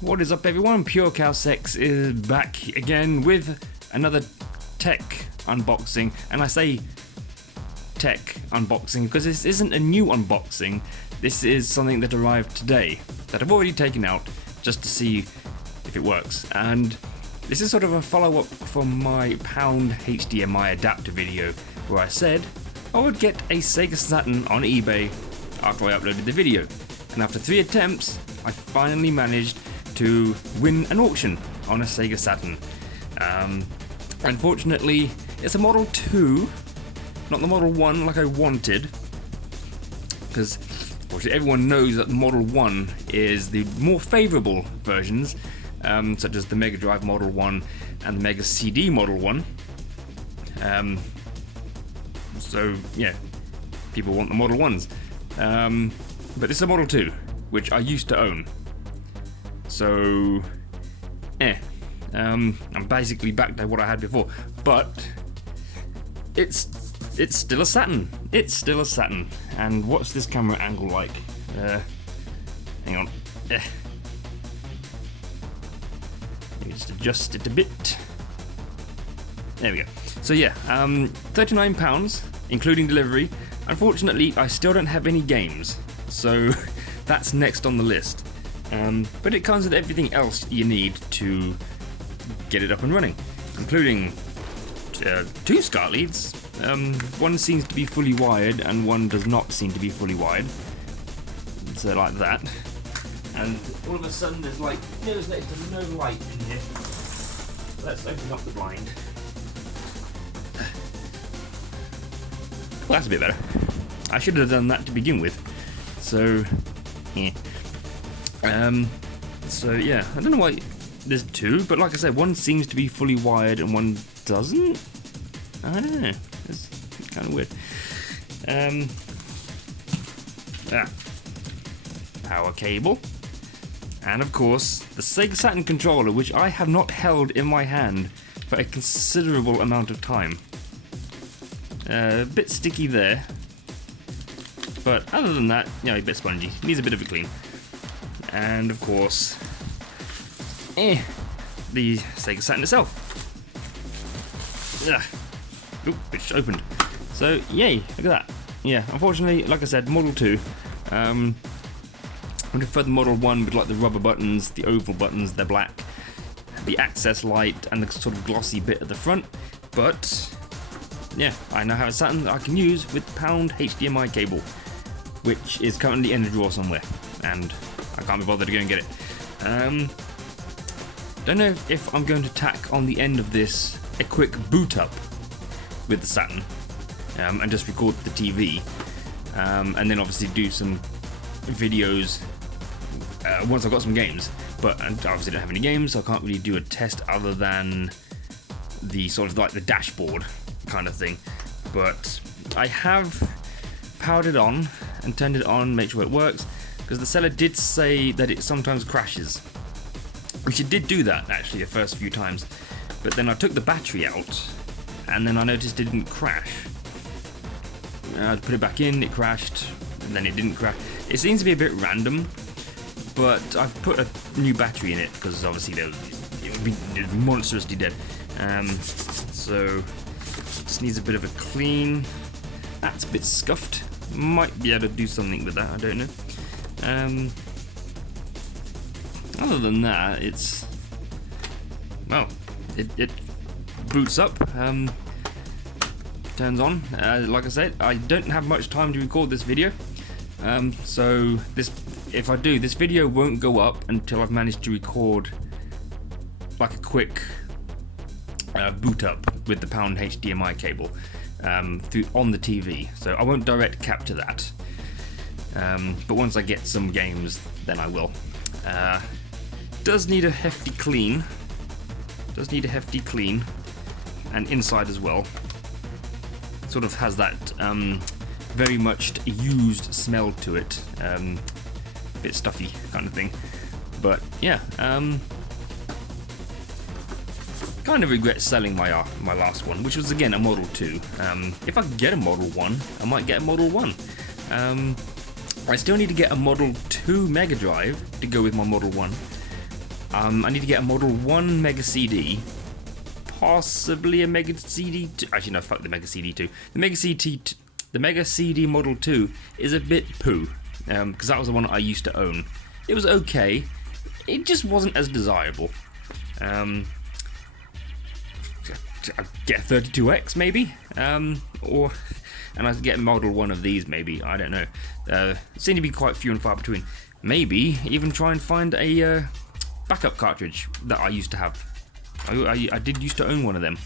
What is up, everyone? PureChaosX is back again with another tech unboxing, and I say tech unboxing because this isn't a new unboxing. This is something that arrived today that I've already taken out just to see if it works, and this is sort of a follow-up from my Pound HDMI Adapter video where I said I would get a Sega Saturn on eBay after I uploaded the video, and after 3 attempts I finally managed to win an auction on a Sega Saturn. Unfortunately, it's a Model 2, not the Model 1 like I wanted, because everyone knows that the Model 1 is the more favourable versions, such as the Mega Drive Model 1 and the Mega CD Model 1. So yeah, people want the Model 1s. But it's a Model 2, which I used to own. So, I'm basically back to what I had before, but it's still a Saturn. It's still a Saturn. And what's this camera angle like? Hang on. Let me just adjust it a bit. There we go. So yeah, £39, including delivery. Unfortunately, I still don't have any games, so that's next on the list. But it comes with everything else you need to get it up and running, including 2 SCART leads. One seems to be fully wired and one does not seem to be fully wired. So like that. And all of a sudden there's like no light in here. Let's open up the blind. Well, that's a bit better. I should have done that to begin with. So, yeah. So yeah, I don't know why there's 2, but like I said, one seems to be fully wired and one doesn't. I don't know. It's kind of weird. Power cable, and of course the Sega Saturn controller, which I have not held in my hand for a considerable amount of time. A bit sticky there, but other than that, you know, a bit spongy. Needs a bit of a clean. And of course, the Sega Saturn itself. Oop, it's opened. So yay, look at that. Yeah, unfortunately, like I said, Model 2. I prefer the Model 1 with like the rubber buttons, the oval buttons, they're black, the access light, and the sort of glossy bit at the front. But yeah, I now have a Saturn that I can use with Pound HDMI cable, which is currently in the drawer somewhere, and I can't be bothered to go and get it. Don't know if I'm going to tack on the end of this a quick boot up with the Saturn, and just record the TV, and then obviously do some videos once I've got some games. But I obviously don't have any games, so I can't really do a test other than the sort of like the dashboard kind of thing. But I have powered it on and turned it on, make sure it works, because the seller did say that it sometimes crashes, which it did do that actually the first few times, but then I took the battery out and then I noticed it didn't crash. I put it back in, it crashed, and then it didn't crash. It seems to be a bit random, but I've put a new battery in it because obviously it would be monstrously dead. So it just needs a bit of a clean. That's a bit scuffed. Might be able to do something with that, I don't know. Other than that, it's, well, it boots up, turns on. Like I said, I don't have much time to record this video, so if I do, this video won't go up until I've managed to record like a quick boot up with the Pound HDMI cable on the TV. So I won't direct capture that. But once I get some games, then I will. Does need a hefty clean. And inside as well. Sort of has that very much used smell to it. Bit stuffy kind of thing. But yeah, kind of regret selling my last one, which was again a Model 2. If I could get a Model 1, I might get a Model 1. I still need to get a Model 2 Mega Drive to go with my Model 1. I need to get a Model 1 Mega CD, possibly a Mega CD 2. Actually, no, fuck the Mega CD 2. The Mega CD Model 2 is a bit poo, because that was the one I used to own. It was okay, it just wasn't as desirable. I'd get a 32X maybe, and I'd get a Model 1 of these maybe, I don't know. Seem to be quite few and far between. Maybe even try and find a backup cartridge that I used to have. I did used to own one of them.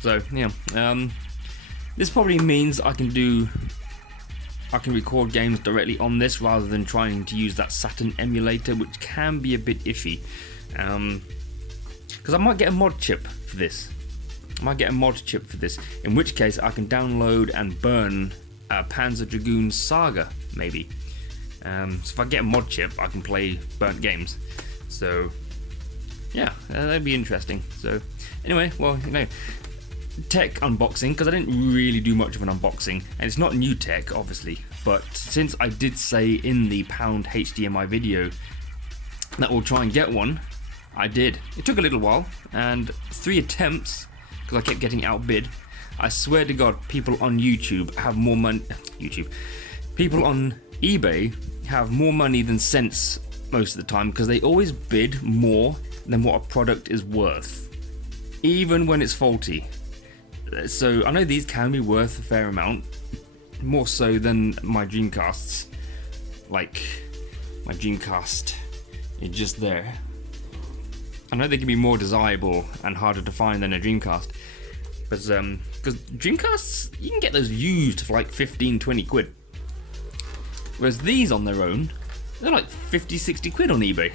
So yeah, this probably means I can record games directly on this rather than trying to use that Saturn emulator, which can be a bit iffy. Because I might get a mod chip for this. In which case I can download and burn Panzer Dragoon Saga, maybe. So if I get a mod chip, I can play burnt games. So yeah, that'd be interesting. So anyway, well, you know, tech unboxing, because I didn't really do much of an unboxing, and it's not new tech obviously, but since I did say in the Pound HDMI video that we'll try and get one, I did. It took a little while, and 3 attempts, because I kept getting outbid. I swear to God, people on YouTube have more money. People on eBay have more money than sense most of the time, because they always bid more than what a product is worth, even when it's faulty. So I know these can be worth a fair amount, more so than my Dreamcasts. Like my Dreamcast is just there. I know they can be more desirable and harder to find than a Dreamcast, but because Dreamcasts, you can get those used for like 15-20 quid, whereas these on their own, they're like 50-60 quid on eBay.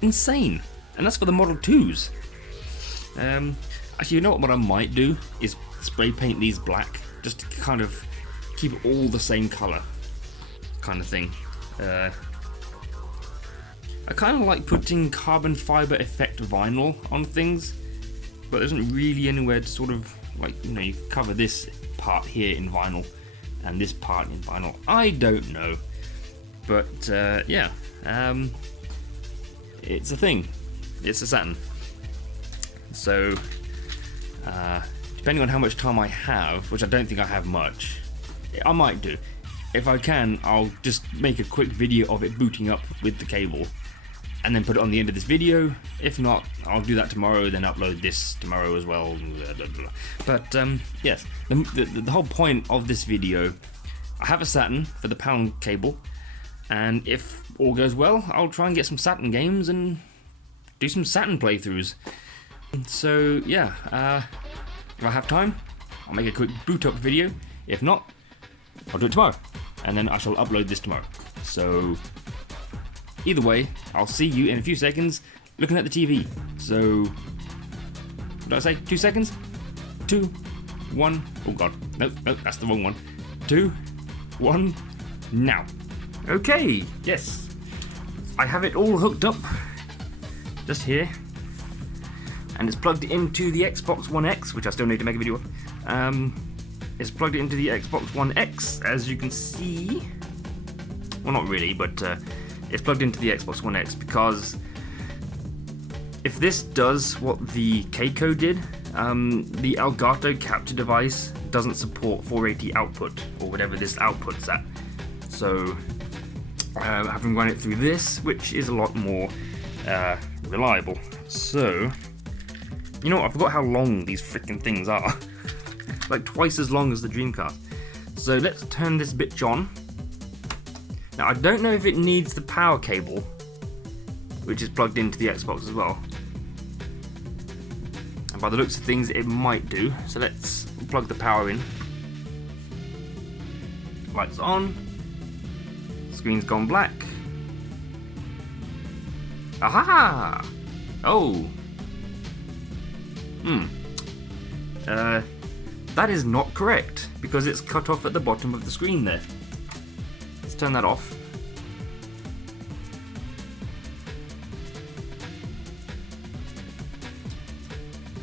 Insane. And that's for the Model 2s. Actually, you know what I might do is spray paint these black, just to kind of keep it all the same colour, kind of thing. I kind of like putting carbon fibre effect vinyl on things, but there isn't really anywhere to sort of, like, you know, you cover this part here in vinyl and this part in vinyl. I don't know, but yeah, it's a thing. It's a Saturn. So depending on how much time I have, which I don't think I have much, I might do. If I can, I'll just make a quick video of it booting up with the cable and then put it on the end of this video. If not, I'll do that tomorrow, then upload this tomorrow as well. Blah, blah, blah. But yes, the whole point of this video, I have a Saturn for the Pound cable, and if all goes well, I'll try and get some Saturn games and do some Saturn playthroughs. So yeah, if I have time, I'll make a quick boot up video. If not, I'll do it tomorrow, and then I shall upload this tomorrow. So either way, I'll see you in a few seconds looking at the TV. So, what did I say? 2 seconds? 2, 1. Oh god, nope, that's the wrong one. 2, 1, now. Okay, yes, I have it all hooked up, just here, and it's plugged into the Xbox One X, which I still need to make a video of. It's plugged into the Xbox One X, as you can see. Well, not really, but it's plugged into the Xbox One X, because if this does what the Keiko did, the Elgato capture device doesn't support 480 output, or whatever this output's at. So having run it through this, which is a lot more reliable. So, you know what, I forgot how long these freaking things are. Like twice as long as the Dreamcast. So let's turn this bitch on. Now I don't know if it needs the power cable, which is plugged into the Xbox as well. And by the looks of things, it might do. So let's plug the power in. Lights on. Screen's gone black. Aha! Oh. That is not correct, because it's cut off at the bottom of the screen there. Let's turn that off.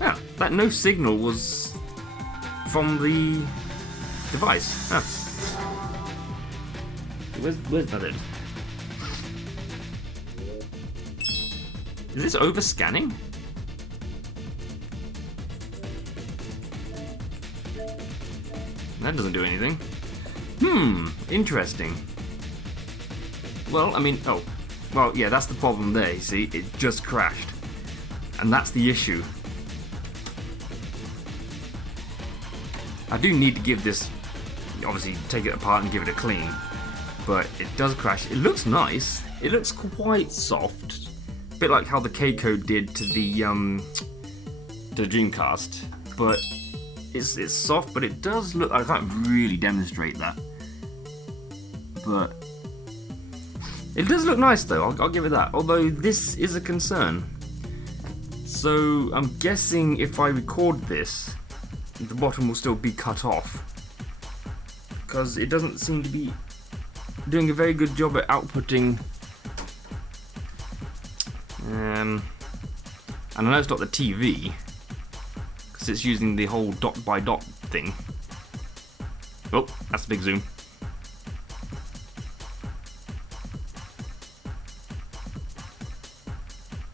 Yeah, that no signal was from the device. Ah. Where's that? Is this overscanning? That doesn't do anything. Interesting. Well, I mean, oh. Well, yeah, that's the problem there, you see. It just crashed. And that's the issue. I do need to give this, obviously, take it apart and give it a clean. But it does crash. It looks nice. It looks quite soft. A bit like how the K-Code did to the Dreamcast. But it's soft, but it does look, I can't really demonstrate that. But it does look nice though, I'll give it that. Although this is a concern. So I'm guessing if I record this, the bottom will still be cut off. Because it doesn't seem to be doing a very good job at outputting. And I know it's not the TV, because it's using the whole dot by dot thing. Oh, that's a big zoom.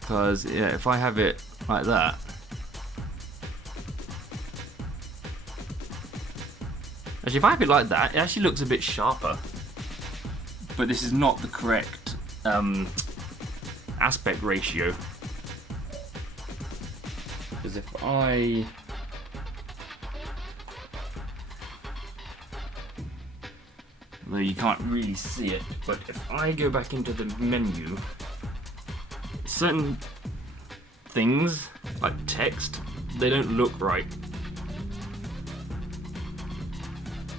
Because, yeah, if I have it like that, actually if I have it like that, it actually looks a bit sharper. But this is not the correct aspect ratio. Because if I... Well, you can't really see it, but if I go back into the menu, certain things, like text, they don't look right.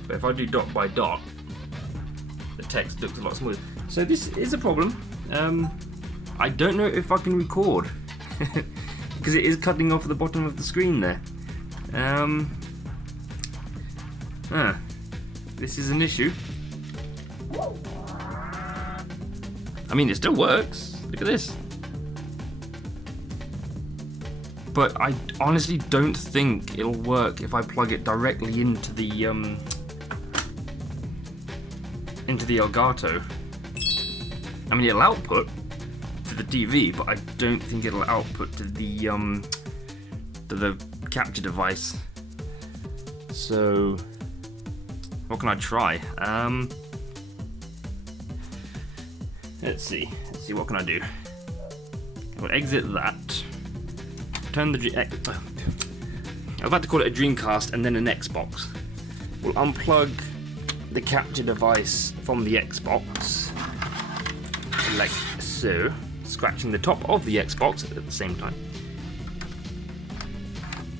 But if I do dot by dot, the text looks a lot smoother. So this is a problem. I don't know if I can record, because it is cutting off the bottom of the screen there. This is an issue. I mean, it still works. Look at this. But I honestly don't think it'll work if I plug it directly into the Elgato. I mean, it'll output to the TV, but I don't think it'll output to the capture device. So, what can I try? Let's see, what can I do? I'll exit that. Turn the I was about to call it a Dreamcast and then an Xbox. We'll unplug the capture device from the Xbox, like so, scratching the top of the Xbox at the same time.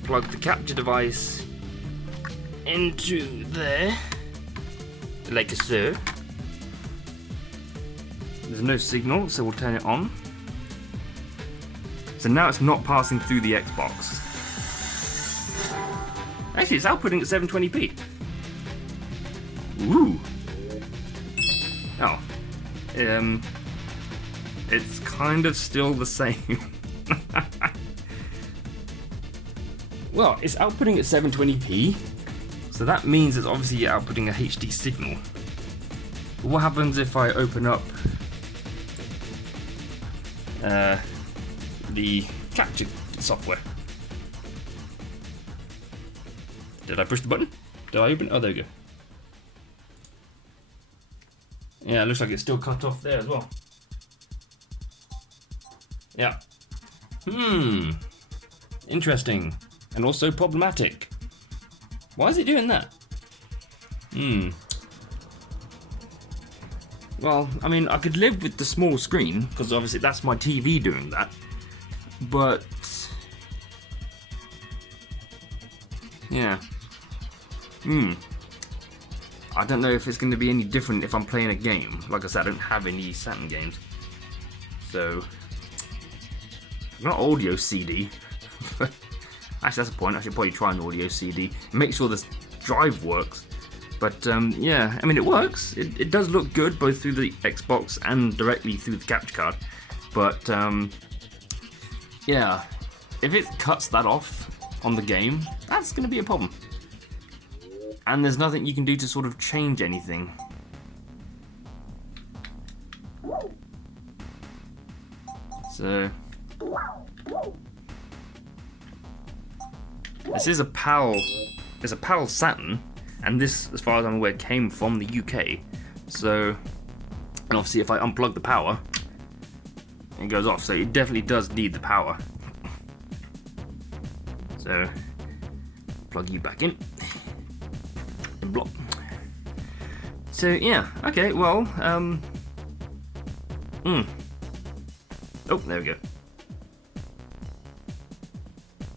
Plug the capture device into there, like so. There's no signal, so we'll turn it on. So now it's not passing through the Xbox. Actually, it's outputting at 720p. Ooh. Oh. It's kind of still the same. Well, it's outputting at 720p, so that means it's obviously outputting a HD signal. But what happens if I open up the capture software? Did I push the button? Did I open it? Oh, there we go. Yeah, it looks like it's still cut off there as well. Yeah. Interesting. And also problematic. Why is it doing that? Well, I mean, I could live with the small screen, because obviously that's my TV doing that. But... yeah. I don't know if it's going to be any different if I'm playing a game. Like I said, I don't have any Saturn games. So... I've got an audio CD. Actually, that's a point. I should probably try an audio CD. Make sure this drive works. But yeah, I mean, it works. It does look good both through the Xbox and directly through the capture card. But yeah, if it cuts that off on the game, that's going to be a problem. And there's nothing you can do to sort of change anything. So This is a PAL. It's a PAL Saturn, and this, as far as I'm aware, came from the UK. So, and obviously, if I unplug the power, it goes off. So it definitely does need the power. So, plug you back in. And block. So yeah, okay. Well, Oh, there we go.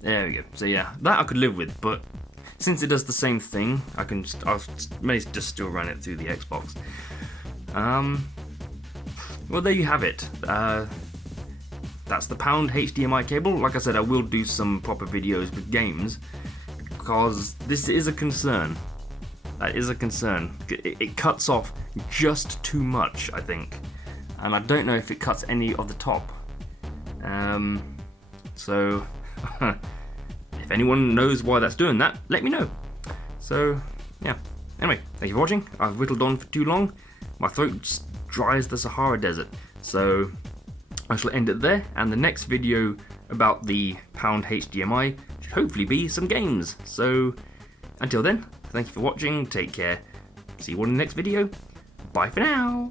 There we go. So yeah, that I could live with, but since it does the same thing, I may just still run it through the Xbox. Well, there you have it. That's the Pound HDMI cable. Like I said, I will do some proper videos with games, because this is a concern. That is a concern. It cuts off just too much, I think. And I don't know if it cuts any of the top. So, if anyone knows why that's doing that, let me know. So, yeah. Anyway, thank you for watching. I've whittled on for too long. My throat just dry as the Sahara Desert. So, I shall end it there. And the next video about the Pound HDMI should hopefully be some games. So, until then, thank you for watching. Take care. See you all in the next video. Bye for now.